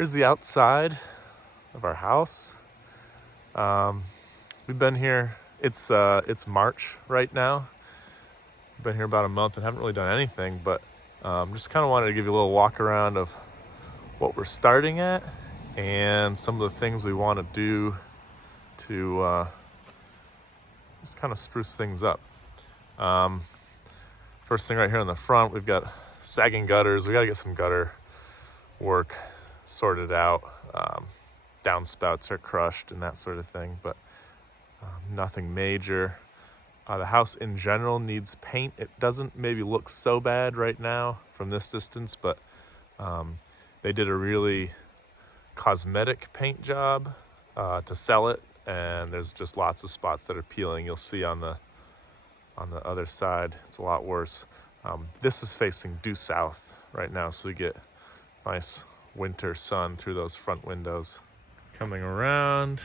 Here's the outside of our house. We've been here, it's March right now. We've been here about a month and haven't really done anything, but just kind of wanted to give you a little walk around of what we're starting at and some of the things we want to do to just kind of spruce things up. First thing right here in the front, we've got sagging gutters. We got to get some gutter work sorted out. Downspouts are crushed and that sort of thing, but nothing major. The house in general needs paint. It doesn't maybe look so bad right now from this distance, but they did a really cosmetic paint job to sell it, and there's just lots of spots that are peeling. You'll see on the other side, it's a lot worse. This is facing due south right now, so we get nice winter sun through those front windows. Coming around,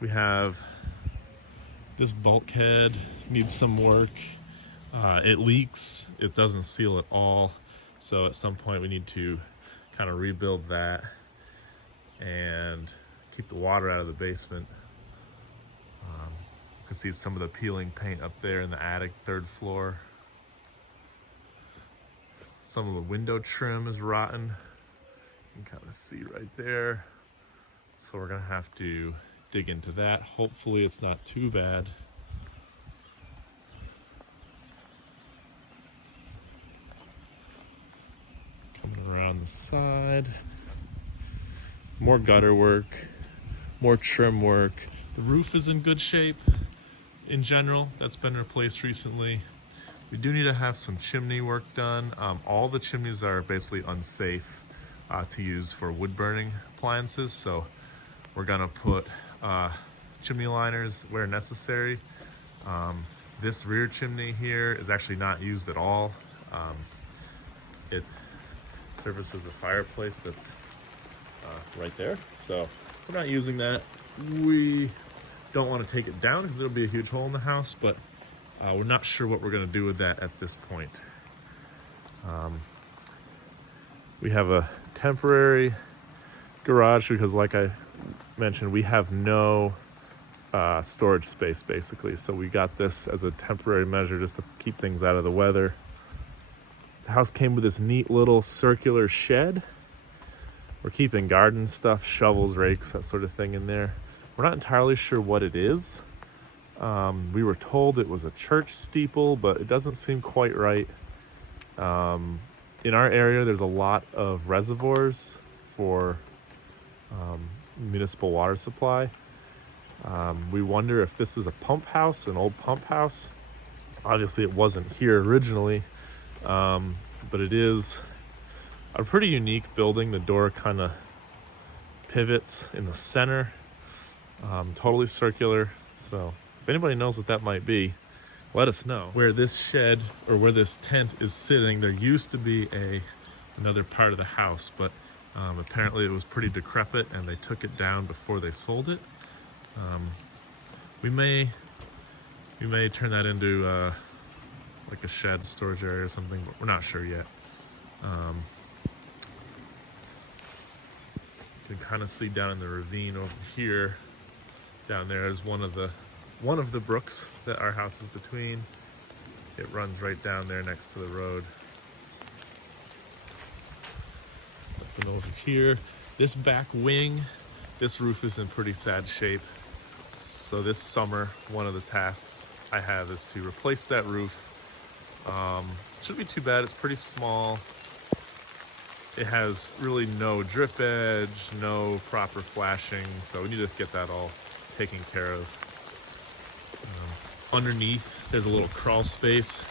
we have this bulkhead, needs some work. It leaks, it doesn't seal at all. So at some point we need to kind of rebuild that and keep the water out of the basement. You can see some of the peeling paint up there in the attic, 3rd floor. Some of the window trim is rotten. You can kind of see right there. So we're gonna have to dig into that. Hopefully it's not too bad. Coming around the side. More gutter work, more trim work. The roof is in good shape in general. That's been replaced recently. We do need to have some chimney work done. All the chimneys are basically unsafe to use for wood burning appliances, so we're gonna put chimney liners where necessary. This rear chimney here is actually not used at all. It services a fireplace that's right there, so we're not using that. We don't want to take it down because there'll be a huge hole in the house, but we're not sure what we're going to do with that at this point. We have a temporary garage because, like I mentioned, we have no storage space basically, so we got this as a temporary measure just to keep things out of the weather. The house came with this neat little circular shed. We're keeping garden stuff, shovels, rakes, that sort of thing in there. We're not entirely sure what it is. We were told it was a church steeple, but it doesn't seem quite right. In our area, there's a lot of reservoirs for municipal water supply. We wonder if this is a pump house, an old pump house. Obviously, it wasn't here originally, but it is a pretty unique building. The door kind of pivots in the center, totally circular. So if anybody knows what that might be, let us know. Where this shed or where this tent is sitting, there used to be another part of the house, but apparently it was pretty decrepit and they took it down before they sold it. We may turn that into like a shed storage area or something, but we're not sure yet. You can kind of see down in the ravine over here. Down there is one of the brooks that our house is between. It runs right down there next to the road. There's nothing over here. This back wing, this roof is in pretty sad shape. So this summer, one of the tasks I have is to replace that roof. Shouldn't be too bad, it's pretty small. It has really no drip edge, no proper flashing, so we need to get that all taken care of. Underneath, there's a little crawl space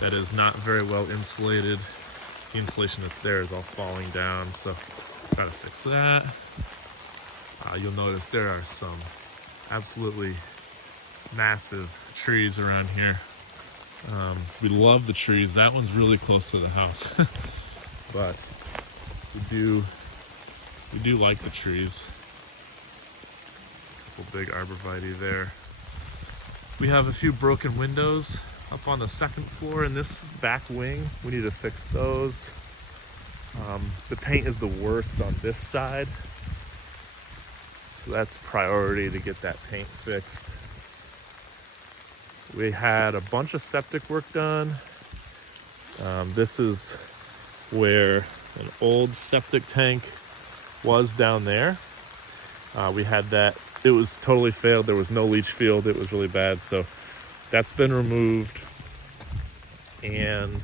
that is not very well insulated. The insulation that's there is all falling down, so try to fix that. You'll notice there are some absolutely massive trees around here. We love the trees. That one's really close to the house, but we do like the trees. A couple big arborvitae there. We have a few broken windows up on the 2nd floor in this back wing. We need to fix those. The paint is the worst on this side, so that's priority to get that paint fixed. We had a bunch of septic work done. This is where an old septic tank was down there. We had that, it was totally failed. There was no leach field. It was really bad. So that's been removed. And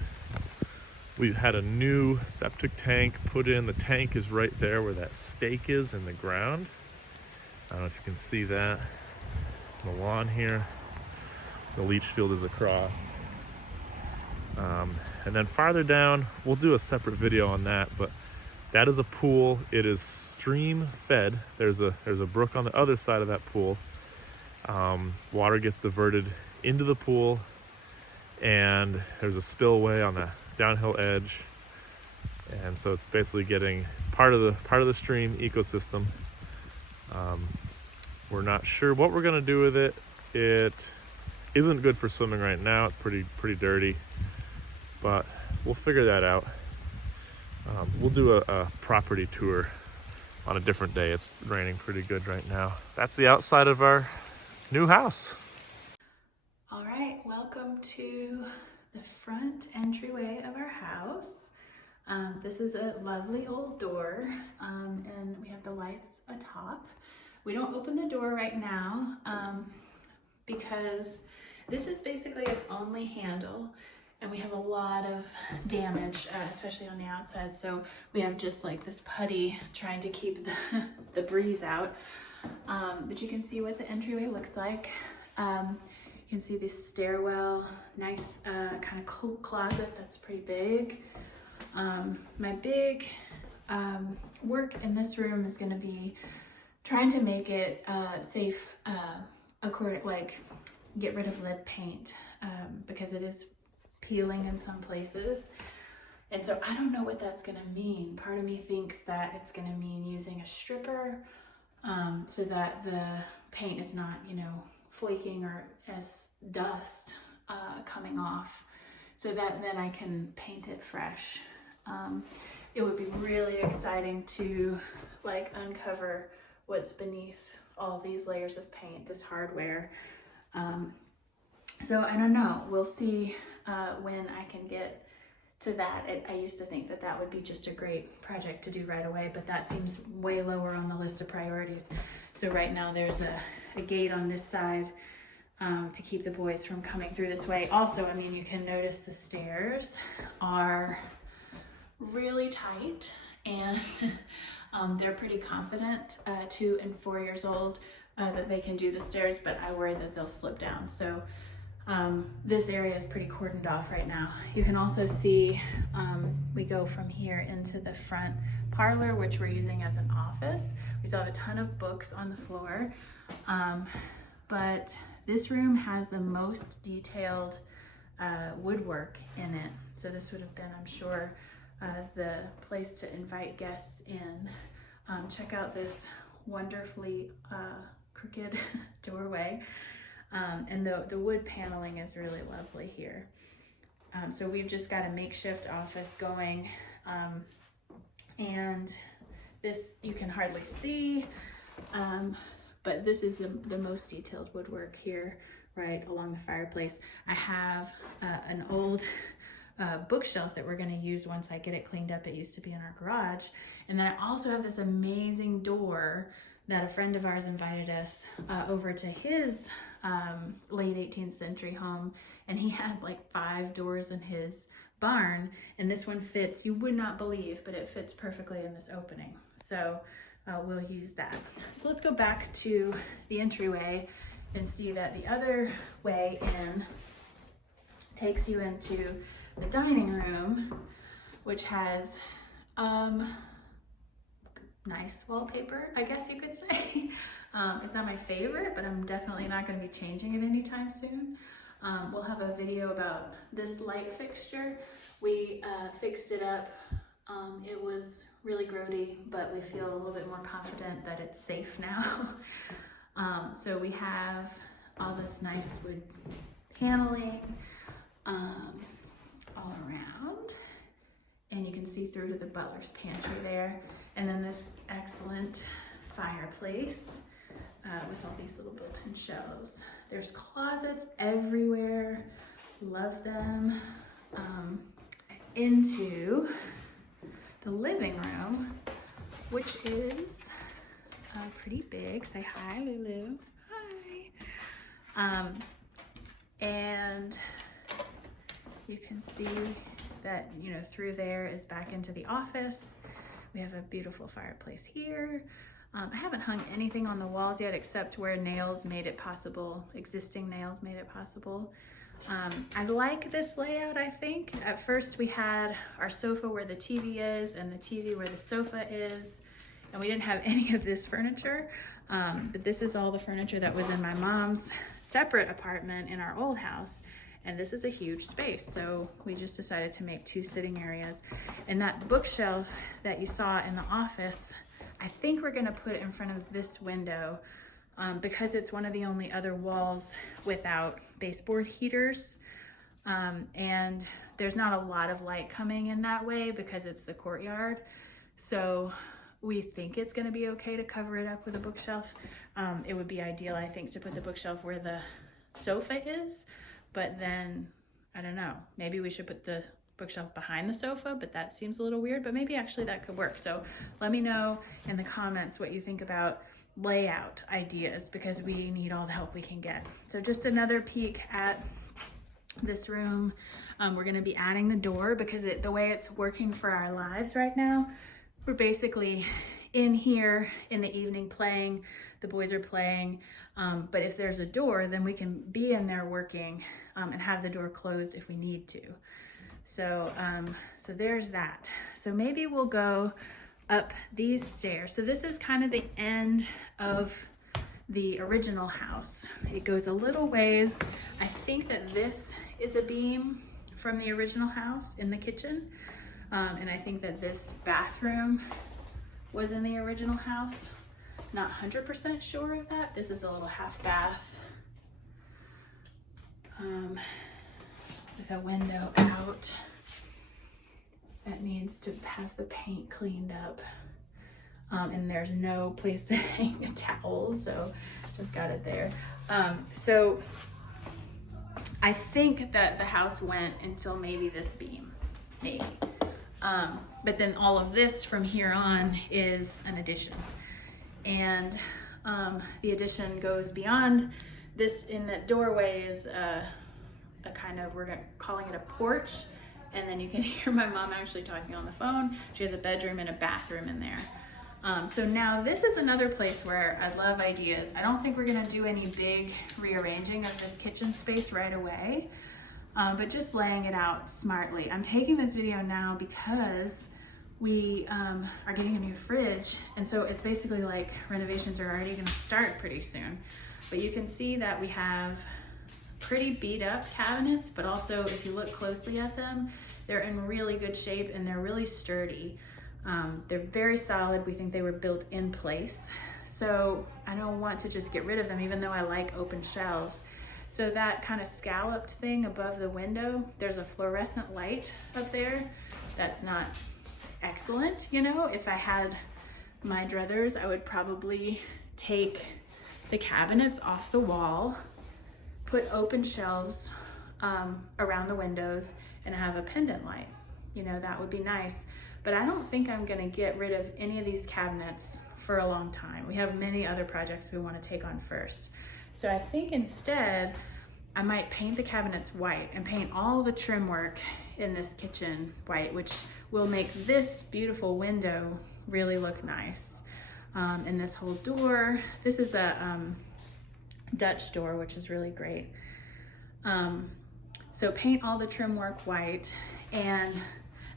we've had a new septic tank put in. The tank is right there where that stake is in the ground. I don't know if you can see that on the lawn here. The leach field is across. And then farther down, we'll do a separate video on that, but that is a pool. It is stream fed. There's a brook on the other side of that pool. Water gets diverted into the pool, and there's a spillway on the downhill edge. And so it's basically getting part of the stream ecosystem. We're not sure what we're gonna do with it. It isn't good for swimming right now. It's pretty dirty, but we'll figure that out. We'll do a property tour on a different day. It's raining pretty good right now. That's the outside of our new house. All right, welcome to the front entryway of our house. This is a lovely old door, and we have the lights atop. We don't open the door right now because this is basically its only handle, and we have a lot of damage, especially on the outside. So we have just like this putty trying to keep the breeze out. But you can see what the entryway looks like. You can see this stairwell, nice kind of closet that's pretty big. My big work in this room is gonna be trying to make it safe, get rid of lead paint, because it is peeling in some places. And so I don't know what that's gonna mean. Part of me thinks that it's gonna mean using a stripper so that the paint is not, flaking or as dust coming off, so that then I can paint it fresh. It would be really exciting to uncover what's beneath all these layers of paint, this hardware. So I don't know, we'll see when I can get to that. I used to think that would be just a great project to do right away, but that seems way lower on the list of priorities. So right now there's a gate on this side to keep the boys from coming through this way. Also, you can notice the stairs are really tight, and they're pretty confident, 2 and 4 years old, that they can do the stairs, but I worry that they'll slip down. So this area is pretty cordoned off right now. You can also see we go from here into the front parlor, which we're using as an office. We still have a ton of books on the floor, but this room has the most detailed woodwork in it. So this would have been, I'm sure, the place to invite guests in. Check out this wonderfully crooked doorway. And the wood paneling is really lovely here. So we've just got a makeshift office going. And this you can hardly see, but this is the most detailed woodwork here, right along the fireplace. I have an old bookshelf that we're going to use once I get it cleaned up. It used to be in our garage. And then I also have this amazing door that a friend of ours invited us over to his late 18th century home, and he had 5 doors in his barn, and this one fits, you would not believe, but it fits perfectly in this opening. So we'll use that. So let's go back to the entryway and see that the other way in takes you into the dining room, which has nice wallpaper, I guess you could say. It's not my favorite, but I'm definitely not going to be changing it anytime soon. We'll have a video about this light fixture. We fixed it up. It was really grody, but we feel a little bit more confident that it's safe now. So we have all this nice wood paneling all around. and you can see through to the butler's pantry there. And then this excellent fireplace with all these little built-in shelves. There's closets everywhere, love them. Into the living room, which is pretty big. Say hi, Lulu. Hi. And you can see that, you know, through there is back into the office. We have a beautiful fireplace here. I haven't hung anything on the walls yet except where nails made it possible, existing nails made it possible. I like this layout, I think. At first we had our sofa where the TV is and the TV where the sofa is, and we didn't have any of this furniture. But this is all the furniture that was in my mom's separate apartment in our old house. And this is a huge space, so we just decided to make 2 sitting areas. And that bookshelf that you saw in the office, I think we're gonna put in front of this window because it's one of the only other walls without baseboard heaters. And there's not a lot of light coming in that way because it's the courtyard. So we think it's gonna be okay to cover it up with a bookshelf. It would be ideal, I think, to put the bookshelf where the sofa is, but then, I don't know, maybe we should put the bookshelf behind the sofa, but that seems a little weird, but maybe actually that could work. So let me know in the comments what you think about layout ideas, because we need all the help we can get. So just another peek at this room. We're gonna be adding the door because the way it's working for our lives right now, we're basically in here in the evening playing, the boys are playing, but if there's a door, then we can be in there working and have the door closed if we need to. So, so there's that. So maybe we'll go up these stairs. So this is kind of the end of the original house. It goes a little ways. I think that this is a beam from the original house in the kitchen. And I think that this bathroom was in the original house. Not 100% sure of that. This is a little half bath with a window out that needs to have the paint cleaned up. And there's no place to hang a towel, so just got it there. So I think that the house went until maybe this beam, maybe. But then all of this from here on is an addition. And the addition goes beyond this. In the doorway is a kind of, we're calling it a porch. And then you can hear my mom actually talking on the phone. She has a bedroom and a bathroom in there. So now this is another place where I love ideas. I don't think we're gonna do any big rearranging of this kitchen space right away, but just laying it out smartly. I'm taking this video now because we are getting a new fridge, and so it's basically like renovations are already gonna start pretty soon. But you can see that we have pretty beat up cabinets, but also if you look closely at them, they're in really good shape and they're really sturdy. They're very solid. We think they were built in place. So I don't want to just get rid of them, even though I like open shelves. So that kind of scalloped thing above the window, there's a fluorescent light up there. That's not excellent, you know. If I had my druthers, I would probably take the cabinets off the wall, put open shelves around the windows, and have a pendant light. You know, that would be nice. But I don't think I'm gonna get rid of any of these cabinets for a long time. We have many other projects we wanna take on first. So I think instead, I might paint the cabinets white and paint all the trim work in this kitchen white, which will make this beautiful window really look nice. And this whole door, this is a Dutch door, which is really great. So paint all the trim work white, and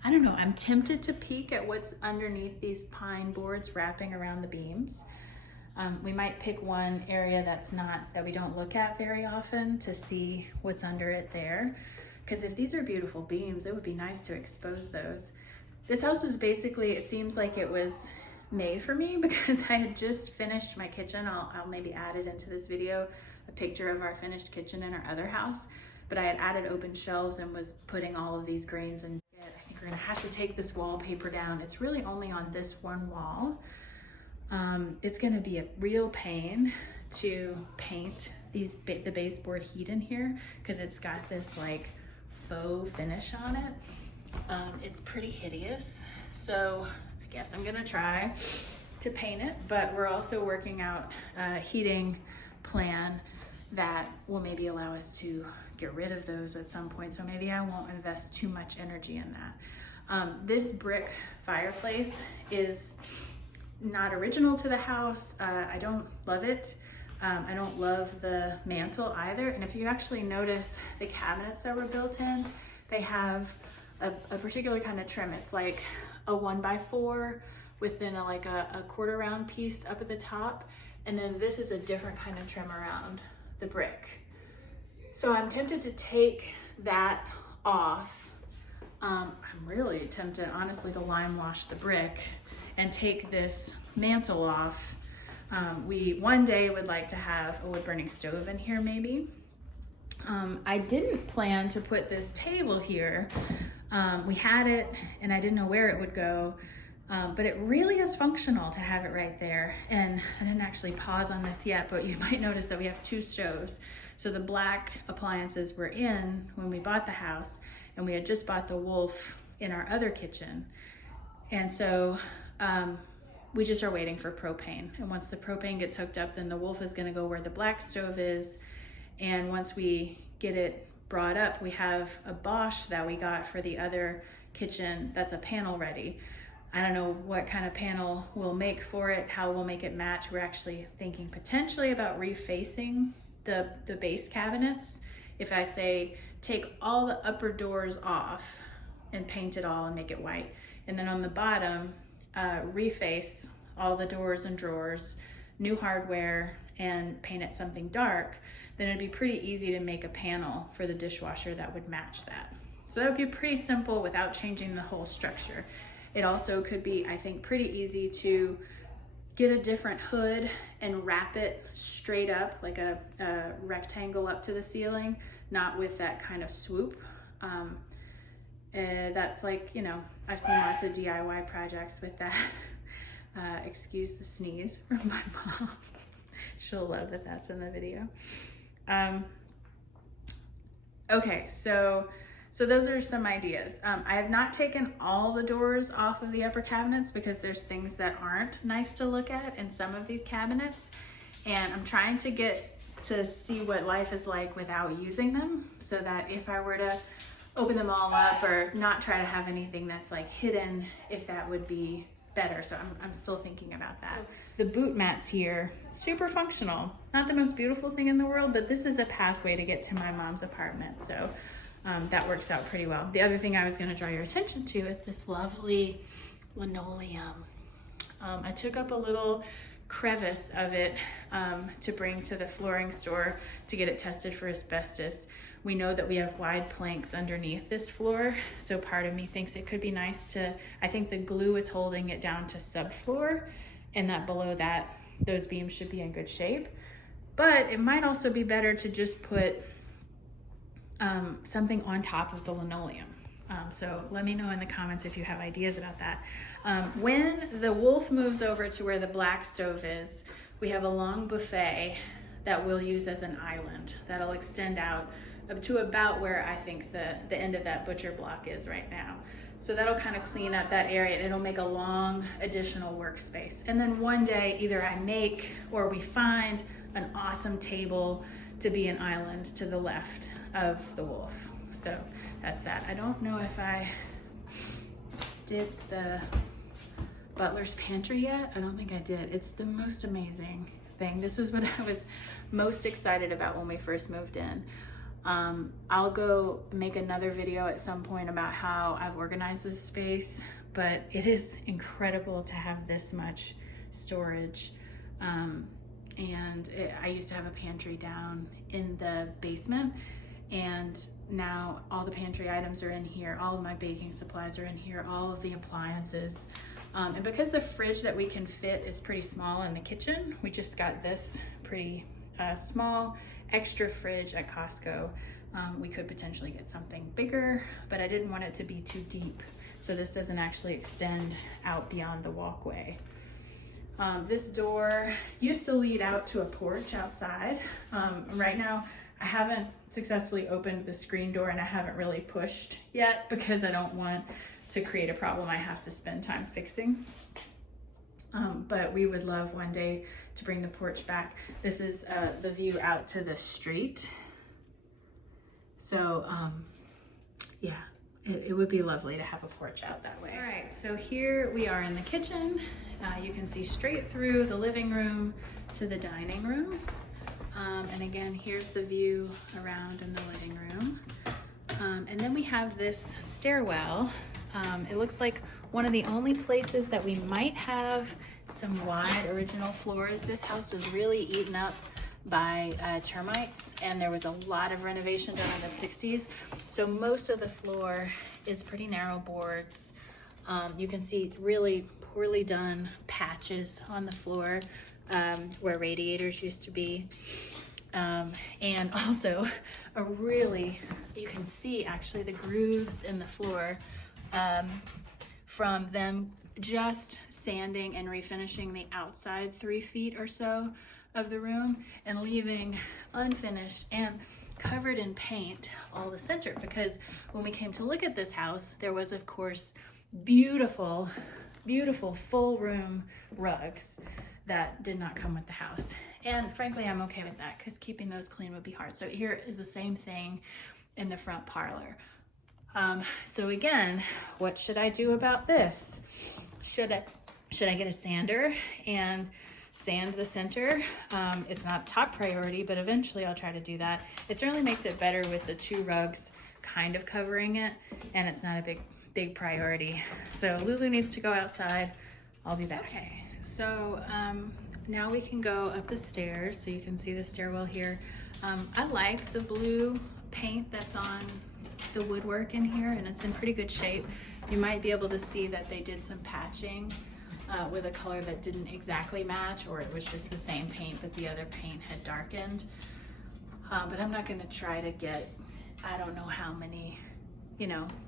I don't know, I'm tempted to peek at what's underneath these pine boards wrapping around the beams. We might pick one area that we don't look at very often to see what's under it there. Because if these are beautiful beams, it would be nice to expose those. This house was basically, it seems like it was made for me because I had just finished my kitchen. I'll maybe add it into this video, a picture of our finished kitchen in our other house. But I had added open shelves and was putting all of these greens in. I think we're gonna have to take this wallpaper down. It's really only on this one wall. It's gonna be a real pain to paint the baseboard heat in here because it's got this like faux finish on it. It's pretty hideous. So I guess I'm gonna try to paint it, but we're also working out a heating plan that will maybe allow us to get rid of those at some point. So maybe I won't invest too much energy in that. This brick fireplace is not original to the house. I don't love it. I don't love the mantle either. And if you actually notice the cabinets that were built in, they have a particular kind of trim. It's like a 1x4 within a quarter round piece up at the top. And then this is a different kind of trim around the brick. So I'm tempted to take that off. I'm really tempted, honestly, to lime wash the brick and take this mantle off. We one day would like to have a wood burning stove in here maybe. I didn't plan to put this table here. We had it and I didn't know where it would go, but it really is functional to have it right there. And I didn't actually pause on this yet, but you might notice that we have 2 stoves. So the black appliances were in when we bought the house, and we had just bought the Wolf in our other kitchen. And so we just are waiting for propane. And once the propane gets hooked up, then the Wolf is gonna go where the black stove is. And once we get it brought up, we have a Bosch that we got for the other kitchen that's a panel ready. I don't know what kind of panel we'll make for it, how we'll make it match. We're actually thinking potentially about refacing the base cabinets. If I say take all the upper doors off and paint it all and make it white, and then on the bottom reface all the doors and drawers, new hardware, and paint it something dark, then it'd be pretty easy to make a panel for the dishwasher that would match that. So that would be pretty simple without changing the whole structure. It also could be, I think, pretty easy to get a different hood and wrap it straight up like a rectangle up to the ceiling, not with that kind of swoop. That's like, you know, I've seen lots of DIY projects with that. Excuse the sneeze from my mom. She'll love that that's in the video. Okay, so those are some ideas. I have not taken all the doors off of the upper cabinets because there's things that aren't nice to look at in some of these cabinets. And I'm trying to get to see what life is like without using them, so that if I were to open them all up or not try to have anything that's like hidden, if that would be better. So I'm still thinking about that. The boot mats here, super functional. Not the most beautiful thing in the world, but this is a pathway to get to my mom's apartment. So that works out pretty well. The other thing I was gonna draw your attention to is this lovely linoleum. I took up a little crevice of it to bring to the flooring store to get it tested for asbestos. We know that we have wide planks underneath this floor, so part of me thinks it could be nice to, I think the glue is holding it down to subfloor, and that below that, those beams should be in good shape. But it might also be better to just put something on top of the linoleum. So let me know in the comments if you have ideas about that. When the Wolf moves over to where the black stove is, we have a long buffet that we'll use as an island that'll extend out up to about where I think the end of that butcher block is right now. So that'll kind of clean up that area, and it'll make a long additional workspace. And then one day, either I make or we find an awesome table to be an island to the left of the Wolf. So that's that. I don't know if I did the butler's pantry yet. I don't think I did. It's the most amazing thing. This is what I was most excited about when we first moved in. I'll go make another video at some point about how I've organized this space, but it is incredible to have this much storage. I used to have a pantry down in the basement, and now all the pantry items are in here, all of my baking supplies are in here, all of the appliances. And because the fridge that we can fit is pretty small in the kitchen, we just got this pretty small extra fridge at Costco. We could potentially get something bigger, but I didn't want it to be too deep. so this doesn't actually extend out beyond the walkway. This door used to lead out to a porch outside. Right now, I haven't successfully opened the screen door, and I haven't really pushed yet because I don't want to create a problem I have to spend time fixing. But we would love one day to bring the porch back. This is the view out to the street. So yeah, it would be lovely to have a porch out that way. All right, so here we are in the kitchen. You can see straight through the living room to the dining room. And again, here's the view around in the living room. And then we have this stairwell. It looks like one of the only places that we might have some wide original floors. This house was really eaten up by termites, and there was a lot of renovation done in the 60s. So most of the floor is pretty narrow boards. You can see really poorly done patches on the floor where radiators used to be. And also you can see actually the grooves in the floor from them just sanding and refinishing the outside 3 feet or so of the room and leaving unfinished and covered in paint all the center, because when we came to look at this house, there was of course beautiful full room rugs that did not come with the house. And frankly, I'm okay with that because keeping those clean would be hard. So here is the same thing in the front parlor. So again, what should I do about this? Should I get a sander and sand the center? It's not top priority, but eventually I'll try to do that. It certainly makes it better with the 2 rugs kind of covering it, and it's not a big priority. So Lulu needs to go outside. I'll be back. Okay, so now we can go up the stairs so you can see the stairwell here. I like the blue paint that's on the woodwork in here, and it's in pretty good shape. You might be able to see that they did some patching with a color that didn't exactly match, or it was just the same paint but the other paint had darkened. But I'm not going to try to get, I don't know how many,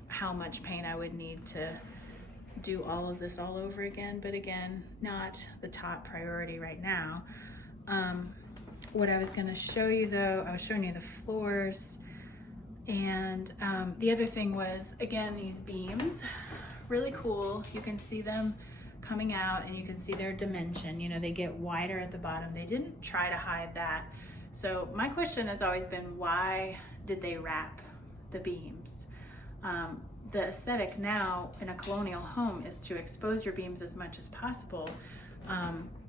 how much paint I would need to do all of this all over again, but again, not the top priority right now. What I was going to show you though, I was showing you the floors, and the other thing was, again, these beams, really cool. You can see them coming out and you can see their dimension. They get wider at the bottom. They didn't try to hide that. So my question has always been, why did they wrap the beams? The aesthetic now in a colonial home is to expose your beams as much as possible.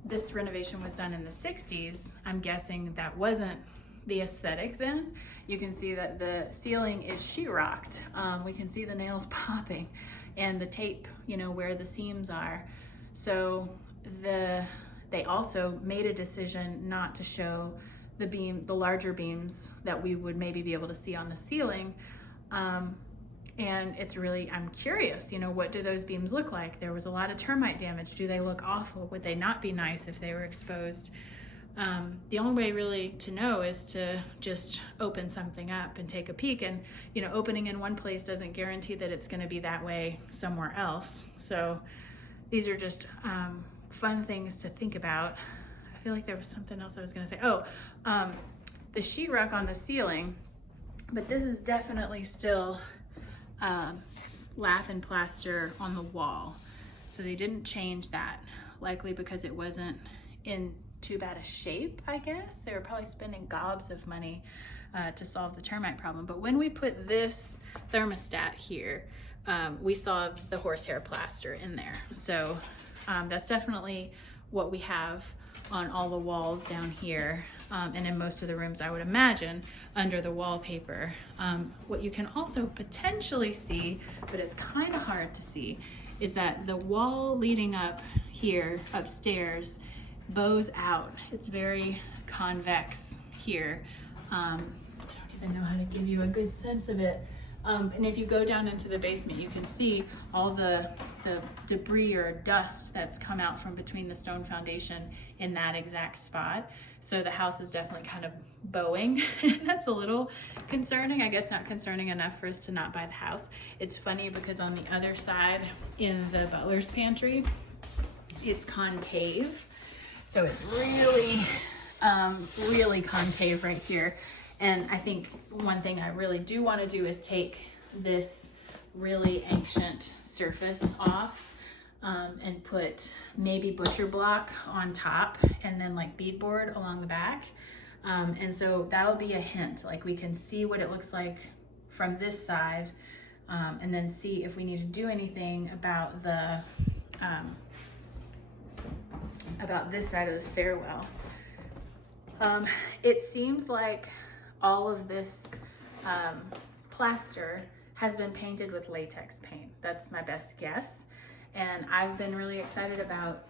This renovation was done in the 60s. I'm guessing that wasn't the aesthetic then. You can see that the ceiling is sheetrocked. We can see the nails popping and the tape, where the seams are. So they also made a decision not to show the larger beams that we would maybe be able to see on the ceiling. And it's really, I'm curious, what do those beams look like? There was a lot of termite damage. Do they look awful? Would they not be nice if they were exposed? The only way really to know is to just open something up and take a peek. And, opening in one place doesn't guarantee that it's going to be that way somewhere else. So these are just fun things to think about. I feel like there was something else I was going to say. Oh, the sheetrock on the ceiling, but this is definitely still lath and plaster on the wall. So they didn't change that, likely because it wasn't in too bad a shape, I guess. They were probably spending gobs of money to solve the termite problem. But when we put this thermostat here, we saw the horsehair plaster in there. So that's definitely what we have on all the walls down here, and in most of the rooms, I would imagine, under the wallpaper. What you can also potentially see, but it's kind of hard to see, is that the wall leading up here upstairs bows out. It's very convex here. I don't even know how to give you a good sense of it. And if you go down into the basement, you can see all the the debris or dust that's come out from between the stone foundation in that exact spot. So the house is definitely kind of bowing. That's a little concerning. I guess not concerning enough for us to not buy the house. It's funny because on the other side in the butler's pantry, it's concave. So it's really, really concave right here. And I think one thing I really do want to do is take this really ancient surface off and put maybe butcher block on top and then like beadboard along the back. And so that'll be a hint, like we can see what it looks like from this side and then see if we need to do anything about the about this side of the stairwell. It seems like all of this plaster has been painted with latex paint. That's my best guess. And I've been really excited about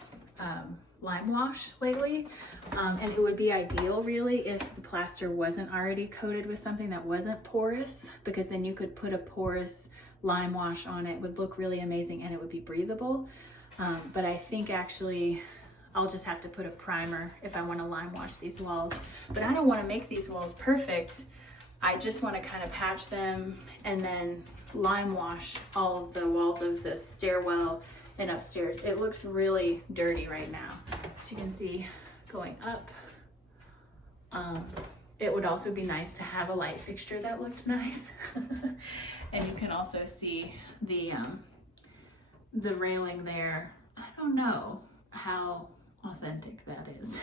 lime wash lately. And it would be ideal really if the plaster wasn't already coated with something that wasn't porous, because then you could put a porous lime wash on it. It would look really amazing and it would be breathable. But I think actually I'll just have to put a primer if I want to lime wash these walls. But I don't want to make these walls perfect. I just want to kind of patch them and then lime wash all of the walls of the stairwell and upstairs. It looks really dirty right now. As you can see going up, it would also be nice to have a light fixture that looked nice. And you can also see the railing there. I don't know how authentic that is.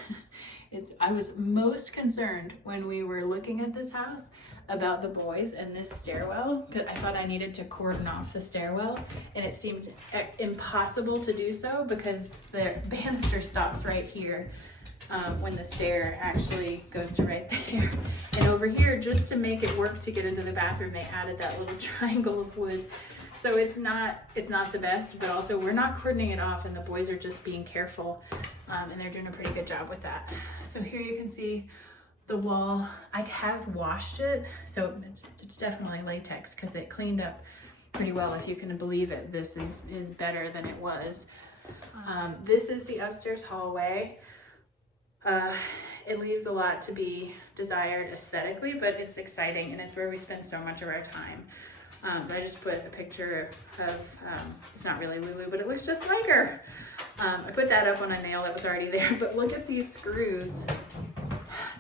I was most concerned when we were looking at this house about the boys and this stairwell, because I thought I needed to cordon off the stairwell, and it seemed impossible to do so because the banister stops right here when the stair actually goes to right there. And over here, just to make it work to get into the bathroom, they added that little triangle of wood. So it's not the best, but also we're not cordoning it off, and the boys are just being careful, and they're doing a pretty good job with that. So here you can see the wall. I have washed it, so it's definitely latex because it cleaned up pretty well, if you can believe it. This is better than it was. This is the upstairs hallway. It leaves a lot to be desired aesthetically, but it's exciting and it's where we spend so much of our time. I just put a picture of, it's not really Lulu, but it looks just like her. I put that up on a nail that was already there, but look at these screws.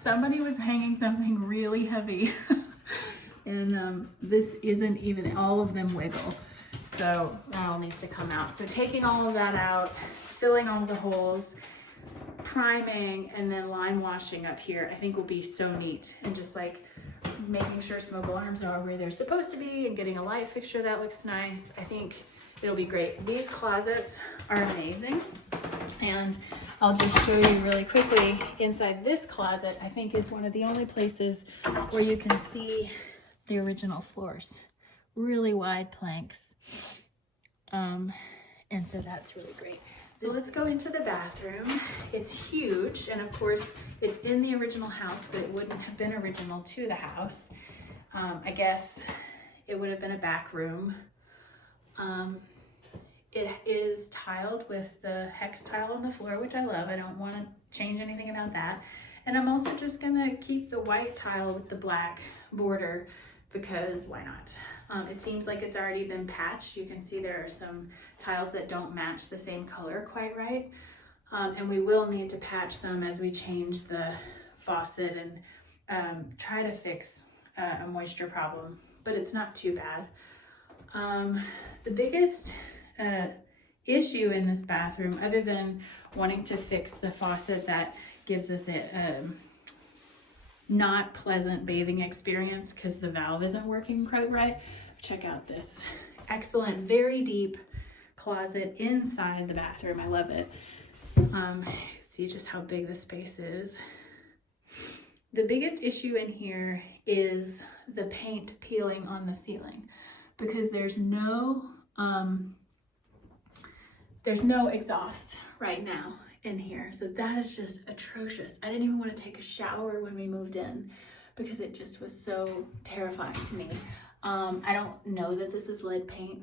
Somebody was hanging something really heavy and this isn't even, all of them wiggle. So that all needs to come out. So taking all of that out, filling all the holes, priming, and then lime washing up here, I think will be so neat. And just like making sure smoke alarms are where they're supposed to be and getting a light fixture that looks nice. I think it'll be great. These closets are amazing. And I'll just show you really quickly inside this closet, I think is one of the only places where you can see the original floors. Really wide planks. And so that's really great. So let's go into the bathroom. It's huge, and of course it's in the original house, but it wouldn't have been original to the house. I guess it would have been a back room. It is tiled with the hex tile on the floor, which I love. I don't want to change anything about that. And I'm also just gonna keep the white tile with the black border because why not? It seems like it's already been patched. You can see there are some tiles that don't match the same color quite right. And we will need to patch some as we change the faucet and try to fix a moisture problem, but it's not too bad. The biggest issue in this bathroom, other than wanting to fix the faucet that gives us a not pleasant bathing experience because the valve isn't working quite right. Check out this excellent, very deep closet inside the bathroom. I love it. See just how big the space is. The biggest issue in here is the paint peeling on the ceiling because there's no exhaust right now in here. So that is just atrocious. I didn't even want to take a shower when we moved in because it just was so terrifying to me. I don't know that this is lead paint,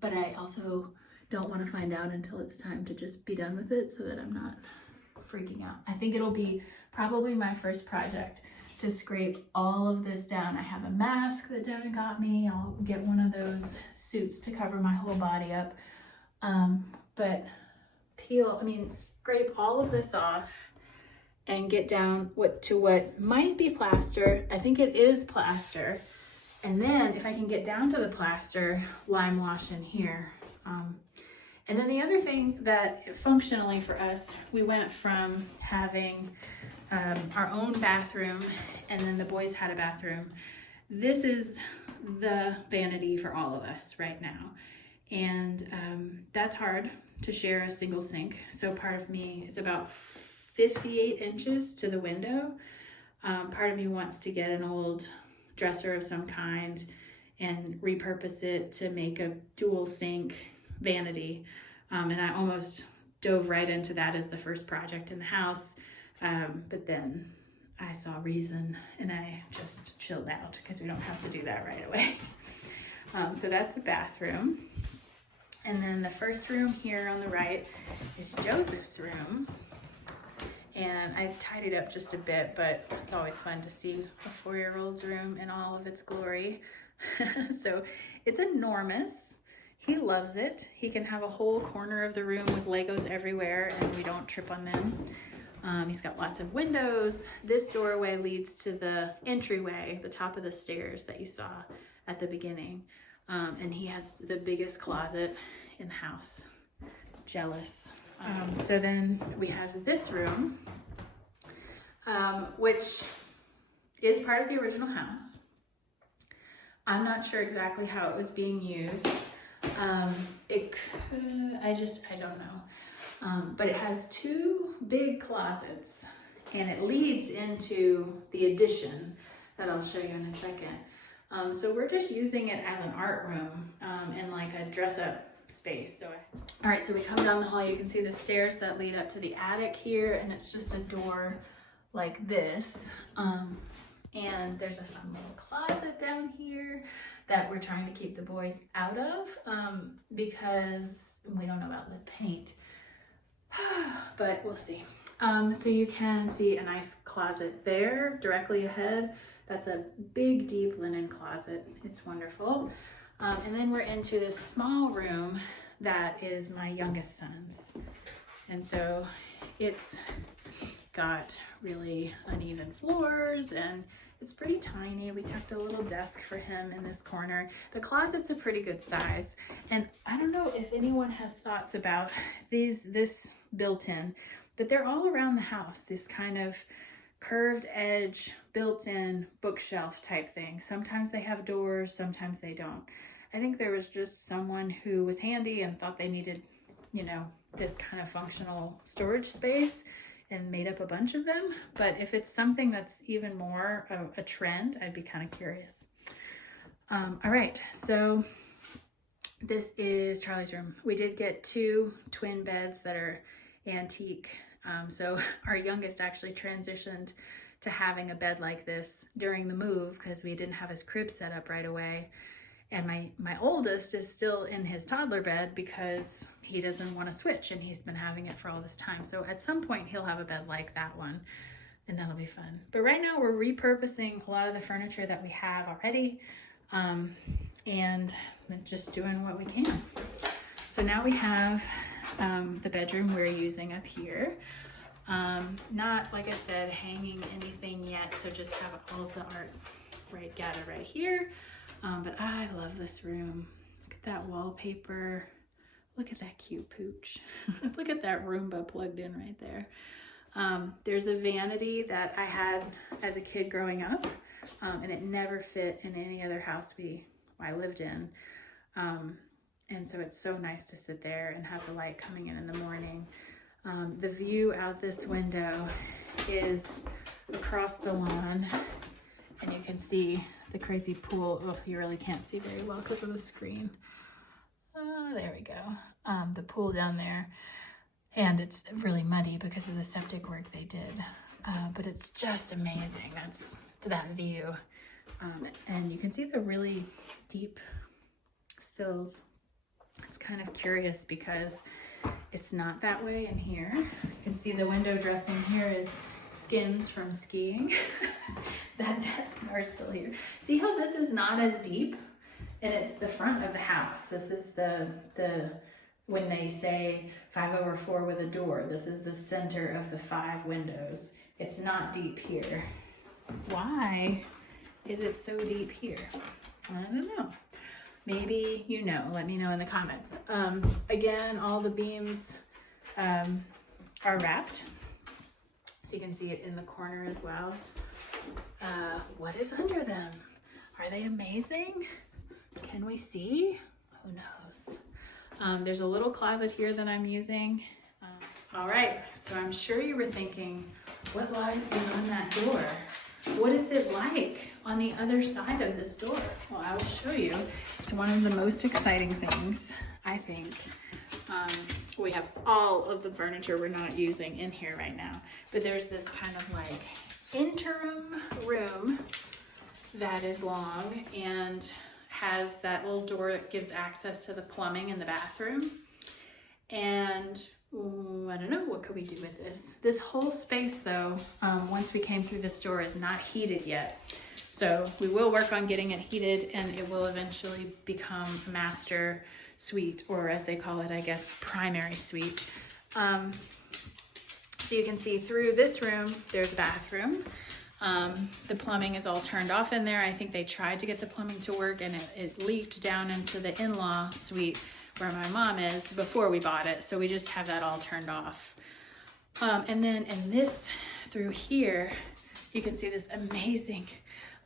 but I also don't want to find out until it's time to just be done with it so that I'm not freaking out. I think it'll be probably my first project to scrape all of this down. I have a mask that Devin got me. I'll get one of those suits to cover my whole body up. But scrape all of this off and get down to what might be plaster. I think it is plaster. And then if I can get down to the plaster, lime wash in here. And then the other thing that functionally for us, we went from having our own bathroom, and then the boys had a bathroom. This is the vanity for all of us right now. And that's hard to share a single sink. So part of me is about 58 inches to the window. Part of me wants to get an old dresser of some kind and repurpose it to make a dual sink vanity. And I almost dove right into that as the first project in the house. But then I saw reason and I just chilled out because we don't have to do that right away. So that's the bathroom. And then the first room here on the right is Joseph's room. And I tidied up just a bit, but it's always fun to see a 4-year-old's room in all of its glory. So it's enormous. He loves it. He can have a whole corner of the room with Legos everywhere and we don't trip on them. He's got lots of windows. This doorway leads to the entryway, the top of the stairs that you saw at the beginning. And he has the biggest closet in the house. Jealous. So then we have this room, which is part of the original house. I'm not sure exactly how it was being used. I don't know. But it has 2 big closets and it leads into the addition that I'll show you in a second. So we're just using it as an art room and like a dress up space. All right, so we come down the hall, you can see the stairs that lead up to the attic here, and it's just a door like this. And there's a fun little closet down here that we're trying to keep the boys out of because we don't know about lead paint, but we'll see. So you can see a nice closet there directly ahead. That's a big, deep linen closet. It's wonderful. And then we're into this small room that is my youngest son's. And so it's got really uneven floors and it's pretty tiny. We tucked a little desk for him in this corner. The closet's a pretty good size. And I don't know if anyone has thoughts about this built-in, but they're all around the house, this kind of curved edge, built-in bookshelf type thing. Sometimes they have doors, sometimes they don't. I think there was just someone who was handy and thought they needed, this kind of functional storage space and made up a bunch of them. But if it's something that's even more of a trend, I'd be kind of curious. All right, so this is Charlie's room. We did get 2 twin beds that are antique. So our youngest actually transitioned to having a bed like this during the move because we didn't have his crib set up right away. And my oldest is still in his toddler bed because he doesn't want to switch and he's been having it for all this time. So at some point he'll have a bed like that one and that'll be fun. But right now we're repurposing a lot of the furniture that we have already and just doing what we can. So now we have the bedroom we're using up here. Not, like I said, hanging anything yet, so just have all of the art gathered right here. But I love this room. Look at that wallpaper. Look at that cute pooch. Look at that Roomba plugged in right there. There's a vanity that I had as a kid growing up, and it never fit in any other house I lived in. And so it's so nice to sit there and have the light coming in the morning. The view out this window is across the lawn, and you can see the crazy pool. Oh, you really can't see very well because of the screen. There we go. The pool down there, and it's really muddy because of the septic work they did. But it's just amazing. That's that view. And you can see the really deep sills It's kind of curious because it's not that way in here. You can see the window dressing here is skins from skiing that are still here. See how this is not as deep? And it's the front of the house. This is the when they say 5 over 4 with a door, this is the center of the 5 windows. It's not deep here. Why is it so deep here? I don't know. Maybe you know, let me know in the comments. Again, all the beams are wrapped. So you can see it in the corner as well. What is under them? Are they amazing? Can we see? Who knows? There's a little closet here that I'm using. All right, so I'm sure you were thinking, what lies beyond that door? What is it like on the other side of this door? Well, I will show you. It's one of the most exciting things, I think. We have all of the furniture we're not using in here right now, but there's this kind of like interim room that is long and has that little door that gives access to the plumbing in the bathroom. And I don't know, what could we do with this? This whole space though, once we came through this door, is not heated yet. So we will work on getting it heated, and it will eventually become master suite, or as they call it, I guess, primary suite. So you can see through this room, there's a bathroom. The plumbing is all turned off in there. I think they tried to get the plumbing to work, and it leaked down into the in-law suite where my mom is before we bought it. So we just have that all turned off. And then in this, through here, you can see this amazing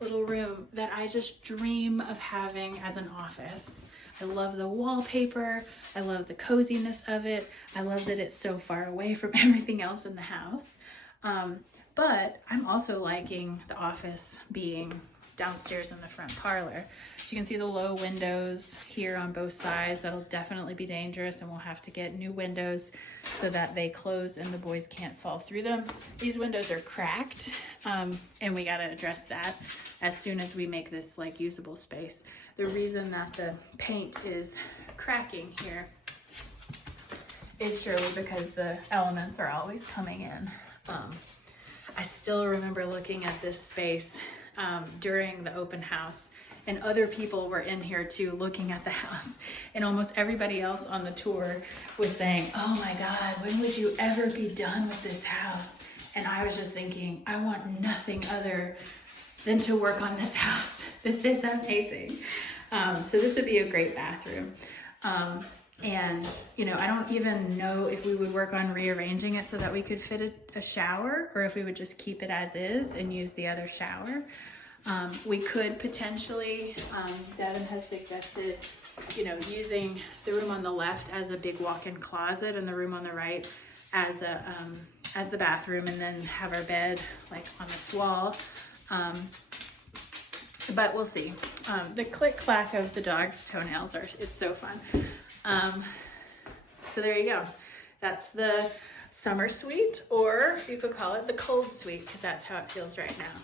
little room that I just dream of having as an office. I love the wallpaper. I love the coziness of it. I love that it's so far away from everything else in the house. But I'm also liking the office being downstairs in the front parlor. So you can see the low windows here on both sides. That'll definitely be dangerous, and we'll have to get new windows so that they close and the boys can't fall through them. These windows are cracked, and we gotta address that as soon as we make this like usable space. The reason that the paint is cracking here is surely because the elements are always coming in. I still remember looking at this space during the open house, and other people were in here too looking at the house, and almost everybody else on the tour was saying, oh my God, when would you ever be done with this house? And I was just thinking, I want nothing other than to work on this house. This is amazing. So this would be a great bathroom. And you know, I don't even know if we would work on rearranging it so that we could fit a shower, or if we would just keep it as is and use the other shower. We could potentially, Devin has suggested, you know, using the room on the left as a big walk-in closet and the room on the right as the bathroom, and then have our bed like on this wall. But we'll see. The click-clack of the dog's toenails is so fun. So there you go. That's the summer suite, or you could call it the cold suite, because that's how it feels right now.